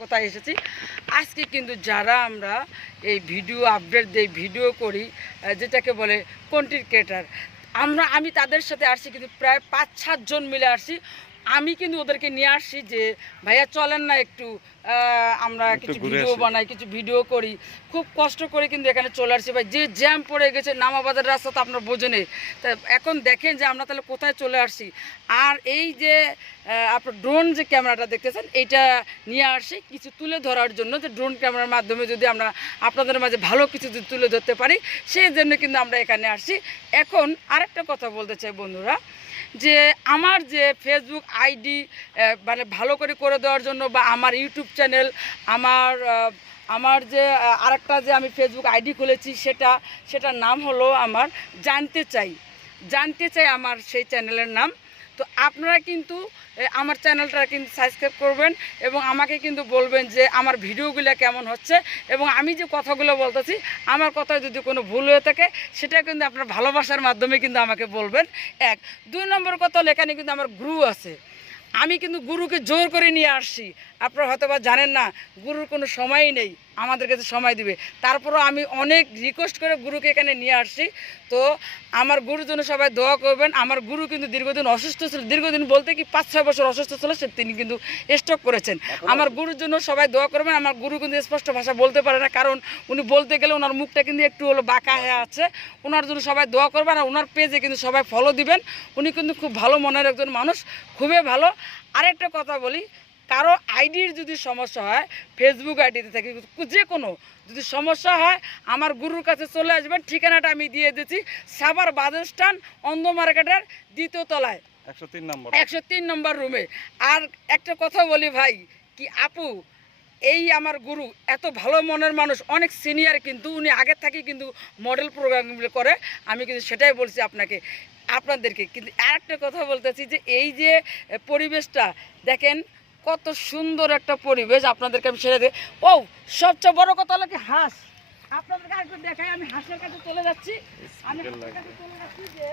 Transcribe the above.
কোথায় এসেছি? আজকে কিন্তু যারা আমরা এই ভিডিও আপডেট দিই, ভিডিও করি যেটাকে বলে কন্টেন্ট ক্রিয়েটার আমরা, আমি তাদের সাথে আসছি কিন্তু প্রায় পাঁচ সাতজন মিলে আসছি। আমি কিন্তু ওদেরকে নিয়ে আসছি যে ভাইয়া চলেন না একটু আমরা কিছু ভিডিও বানাই কিছু ভিডিও করি। খুব কষ্ট করে কিন্তু এখানে চলে আসছি। ভাই যে জ্যাম পড়ে গেছে নামাবাদের রাস্তা তো আপনার বোঝেনে তা এখন দেখেন যে আমরা তাহলে কোথায় চলে আসছি। আর এই যে আপনার ড্রোন যে ক্যামেরাটা দেখতেছেন এইটা নিয়ে আসি কিছু তুলে ধরার জন্য যে ড্রোন ক্যামেরার মাধ্যমে যদি আমরা আপনাদের মাঝে ভালো কিছু যদি তুলে ধরতে পারি সেই জন্য কিন্তু আমরা এখানে আসছি। এখন আরেকটা কথা বলতে চাই বন্ধুরা যে আমার যে ফেসবুক আইডি মানে ভালো করে করে দেওয়ার জন্য বা আমার ইউটিউব চ্যানেল, আমার আমার যে আরেকটা যে আমি ফেসবুক আইডি খুলেছি সেটা, সেটার নাম হলো আমার জানতে চাই। জানতে চাই আমার সেই চ্যানেলের নাম। তো আপনারা কিন্তু আমার চ্যানেলটা কিন্তু সাবস্ক্রাইব করবেন এবং আমাকে কিন্তু বলবেন যে আমার ভিডিওগুলো কেমন হচ্ছে এবং আমি যে কথাগুলো বলতেছি, আমার কথায় যদি কোনো ভুল হয়ে থাকে, সেটা কিন্তু আপনার ভালোবাসার মাধ্যমে কিন্তু আমাকে বলবেন। এক। দুই নম্বর কথা হলো, এখানে কিন্তু আমার গুরু আছে। আমি কিন্তু গুরুকে জোর করে নিয়ে আসছি। আপনারা হয়তো বা জানেন না গুরুর কোনো সময়ই নেই আমাদের কাছে সময় দিবে। তারপরও আমি অনেক রিকোয়েস্ট করে গুরুকে এখানে নিয়ে আসছি। তো আমার গুরুর জন্য সবাই দোয়া করবেন। আমার গুরু কিন্তু দীর্ঘদিন অসুস্থ ছিল। দীর্ঘদিন বলতে কি পাঁচ ছয় বছর অসুস্থ ছিল সে তিনি কিন্তু স্টক করেছেন। আমার গুরুর জন্য সবাই দোয়া করবেন। আমার গুরু কিন্তু স্পষ্ট ভাষা বলতে পারে না কারণ উনি বলতে গেলে ওনার মুখটা কিন্তু একটু হলো বাঁকা হয়ে আছে। ওনার জন্য সবাই দোয়া করবেন আর ওনার পেজে কিন্তু সবাই ফলো দিবেন। উনি কিন্তু খুব ভালো মনের একজন মানুষ খুবই ভালো। আরেকটা কথা বলি কারও আইডির যদি সমস্যা হয় ফেসবুক আইডিতে থাকে যে কোনো যদি সমস্যা হয় আমার গুরুর কাছে চলে আসবেন ঠিকানাটা আমি দিয়ে দিচ্ছি সাবার বাস স্ট্যান্ড অন্ধ মার্কেটের দ্বিতীয় তলায়। একশো তিন নম্বর। একশো তিন নম্বর রুমে আর একটা কথা বলি ভাই কি আপু এই আমার গুরু, এত ভালো মনের মানুষ, অনেক সিনিয়র কিন্তু, উনি আগের থেকে কিন্তু মডেল প্রোগ্রামগুলো করে। আমি কিন্তু সেটাই বলছি আপনাকে, আপনাদেরকে। কিন্তু আরেকটা কথা বলতেছি যে, এই যে পরিবেশটা, দেখেন কত সুন্দর একটা পরিবেশ আপনাদেরকে আমি সেটা দিই ও সবচেয়ে বড় কথা হলো কি হাঁস। আপনাদেরকে আরেকটু দেখাই, আমি হাঁসের কাছে চলে যাচ্ছি। আমি চলে যাচ্ছি যে